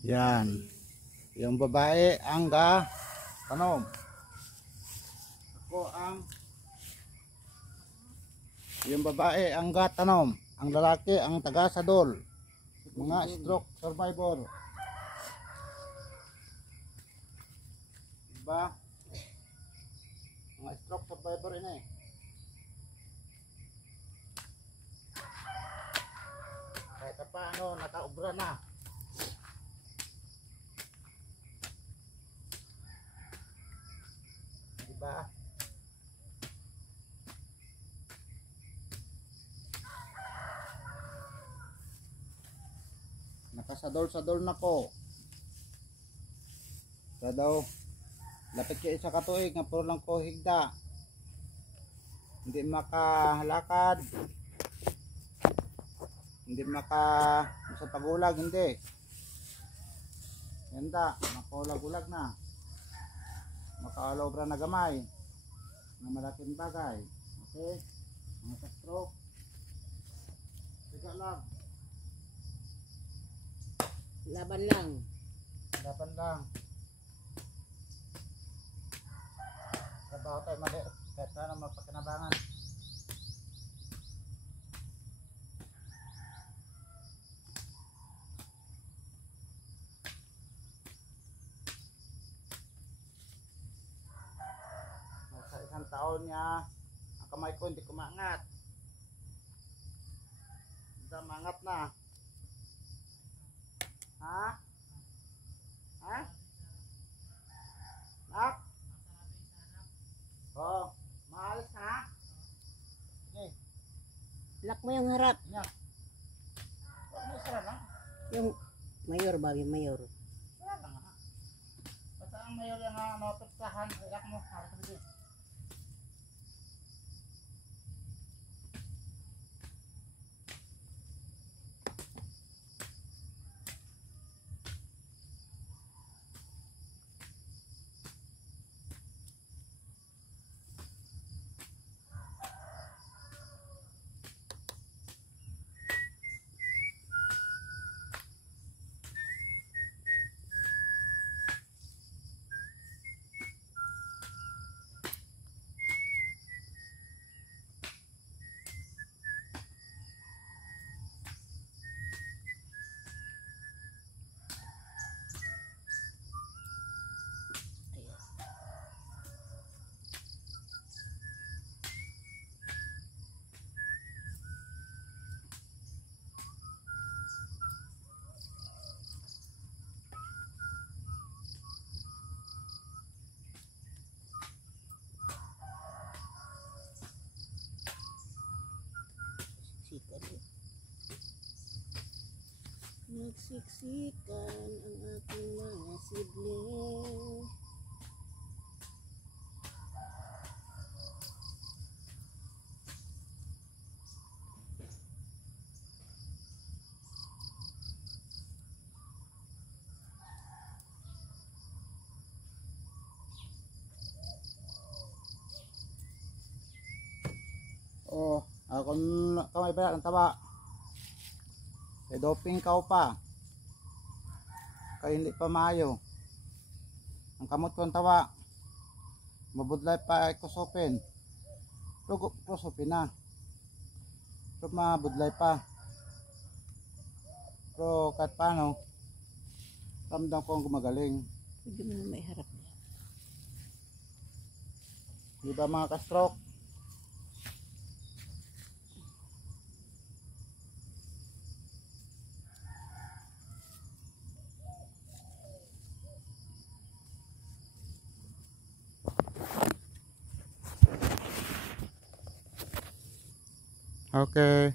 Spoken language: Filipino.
Yan. Yung babae ang tanom. Yung babae ang tanom. Ang lalaki ang taga-sadol. Mga stroke survivor. Diba? Mga stroke survivor ini. Kahit paano nakaubra na. Diba? Nakasadol-sadol na ko. Kaya daw lapit kayo sa katuig nga puro lang ko higda. Hindi makahalakad. Hindi sa pagulag, hindi. Yanda, makaulag-ulag na. Makaalobra na gamay. Na malaking bagay. Okay? Mga stroke. Tiga lang. Laban lang. Laban lang. Trabaho tayo mali. Kahit sana mapakinabangan. Sa isang taon niya, ang kamay ko hindi kumangat. Hindi mangat na. Ha? Ha? Nak? Oh, maalis ha? Sige. Lock mo yung harap. Yan. Huwag mo isara lang. Yung mayor ba? Yung mayor. Isara lang ha. Basta ang mayor yung napagsahan. Ilak mo. Harap mo din. Nagsiksikan ang aking mga sibling. Oh, ako kamay pa ang taba. Doping ka pa. Kaya hindi pa maayo. Ang kamot ko ang tawa. Mabudlay pa kusupin. Pero kusupin na. Pero mabudlay pa. Pero kahit paano, ramdam ko ang gumagaling. Pwede mo na may harap niya. Di ba mga ka-stroke? Okay.